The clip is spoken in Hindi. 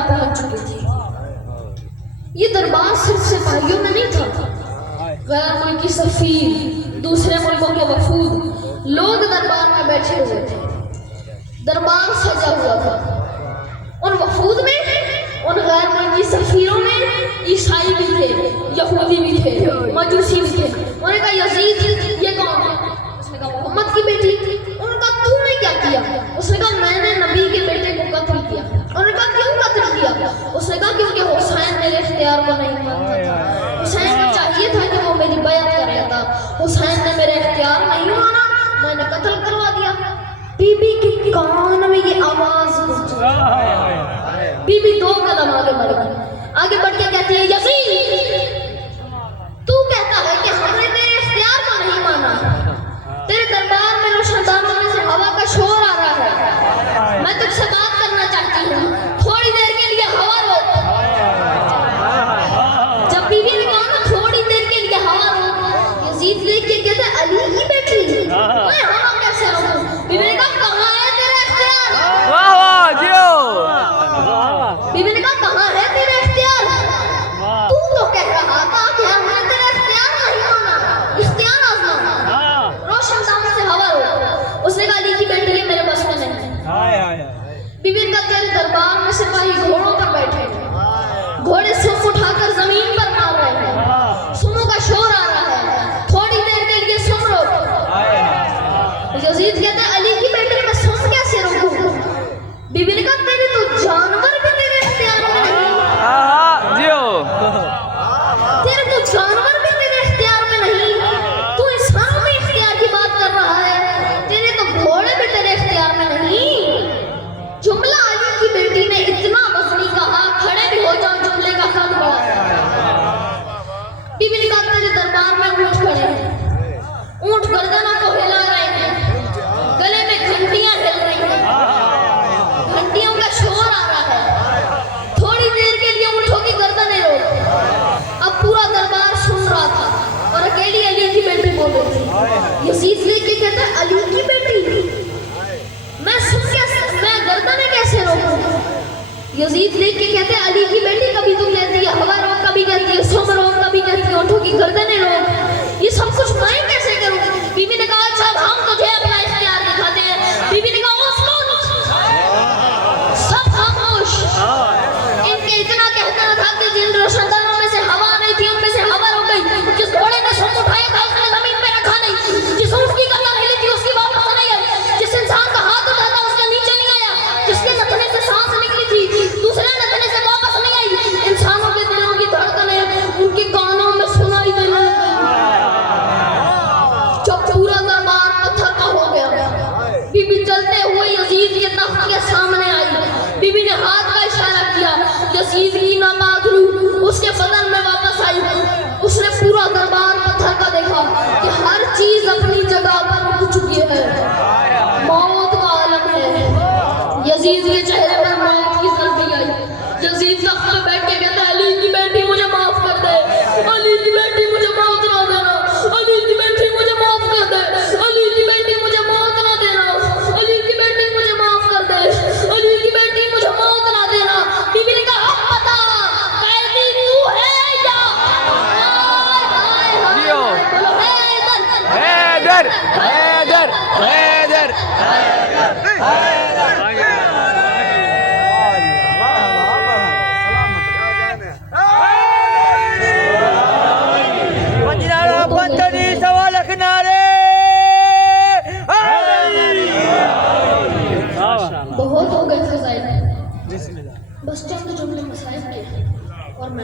दरबार पहुंच चुकी थी। ये दरबार सिर्फ सिपाहियों में नहीं था, गैर मुल्की सफीर, दूसरे मुल्कों के वफूद लोग दरबार में बैठे हुए थे। दरबार सजा हुआ था। उन वफूद में, उन गैर मुल्की सफीरों में ईसाई भी थे, यहूदी भी थे, मजूसी भी थे। उन्होंने कहा यजीद ये कौन है? उसने कहा मोहम्मद की बेटी। उन्होंने कहा तूने क्या किया? उसने कहा मैंने नबी के बेटे को कत्ल किया। उन्होंने कहा क्यों कत्ल किया? उसने कहा क्योंकि हुसैन मेरे इख्तियार को नहीं मानता था। हुसैन को चाहिए था कि वो मेरी बैत कर लेता। हुसैन ने मेरे इख्तियार नहीं माना, मैंने कत्ल करवा दिया। बीबी के कान में ये आवाज गूंजी। बीबी 2 कदम आगे बढ़ गई। आगे बढ़ के कहती है यजीद तू कहता है कि हमने तेरे इख्तियार को नहीं माना। तेरे दरबार में रोशनदानों में से हवा का शोर आ रहा है। मैं तुझसे बात करना चाहती हूँ, थोड़ी देर के लिए हवा रोक। जब बीबी ने कहा ना थोड़ी देर के लिए हवा रोक, यजीद देख के कहते अली की बेटी मैं हवा कैसे रोकूं? बीबी ने कहा कहाँ है तेरा इख्तियार? वाह वाह जियो। बीबी ने कहा कहाँ है तेरा इख्तियार? तू तो कह रहा था कि हमने तेरा इख्तियार नहीं माना, इख्तियार आजमा। रोशनदानों से हवा रोक। उसने कहा अली की बेटी ये मेरे बस में नहीं। बीबी ने कहा तेरे दरबार में सिपाही घोड़ों पर बैठे हैं, घोड़े सुम उठाकर जमीन पर मार रहे हैं, सुमों का शोर आ रहा है, थोड़ी देर के लिए सुम रोक। यजीद कहते हैं अली की बेटी मैं सुम कैसे रोकूं? बीबी ने कहा तेरे तो जानवर भी तेरे इख्तियार में नहीं। जियो। तेरे तो जानवर भी तेरे इख्तियार में नहीं। तू इंसान में इख्तियार की बात कर रहा है, तेरे तो घोड़े भी तेरे इख्तियार में नहीं। जुमला अली की बेटी ने इतना वजनी कहा, खड़े भी हो जाओ जुमले का कद बढ़ा। बीबी ने कहा तेरे दरबार में ऊंट खड़े हैं, ऊंट गर्दनों को हिला रहे हैं, गले में घंटियां हिल रही हैं, घंटियों का शोर आ रहा है। थोड़ी देर के लिए ऊंटों की गर्दनें रोक। अब पूरा दरबार सुन रहा था और अकेली अली की बेटी बोल रही थी। यजीद देख के कहता है अली की बेटी मैं सुन कैसे, मैं गर्दनें कैसे रोकूं? यजीद देख के कहते हैं अली की बेटी कभी तू कहती है हवा रोक, कभी कहती है सुम रोक, कभी कहती है ऊंटों की गर्दनें रोक, ये सब कुछ मैं कैसे करूं? बीबी ने कहा अच्छा हम तुझे अपना इख्तियार दिखाते हैं। बीबी ने कहा सब खामोश। इनके इतना कहना था कि जिन रोशनदानों में से हवा नहीं थी उनमें से हवा रुक गई। जिस घोड़े ने सुम उठाया था उसने जमीन पे रखा नहीं, जिस ऊंट की गर्दन हिली थी उसकी वापस नहीं आई, जिस इंसान का हाथ उठा था उसका नीचे नहीं आया, जिसके नथने से सांस निकली थी दूसरे नथने से वापस नहीं आई। इंसानों के दिलों की धड़कनें उनके कानों में सुनाई देने लगी। जब पूरा दरबार पत्थर का हो गया, बीबी चलते हुए यजीद के तख्त के सामने आई। बीबी ने हाथ का इशारा किया, यजीद की नापाक रूह उसके बदन में वापस आई। उसने पूरा दरबार पत्थर का देखा कि हर चीज अपनी जगह पर रुक चुकी है, मौत का आलम है। यजीद के चेहरे पर मौत की सर्दी आई। यजीद तख्त पे बैठ के कहता है अली की बेटी मुझे माफ कर दे, अली की बेटी मुझे मौत ना देना, अली की बेटी मुझे माफ कर दे, अली की बेटी मुझे मौत ना देना, अली की बेटी मुझे माफ कर दे, अली की बेटी मुझे मौत ना देना। बीबी ने कहा अब बता कैदी तू है या? जियो। बोलो हैदर हैदर हैदर हैदर। बहुत हो गए फजाइल, बस चंद जुमले मसाइल के और मैं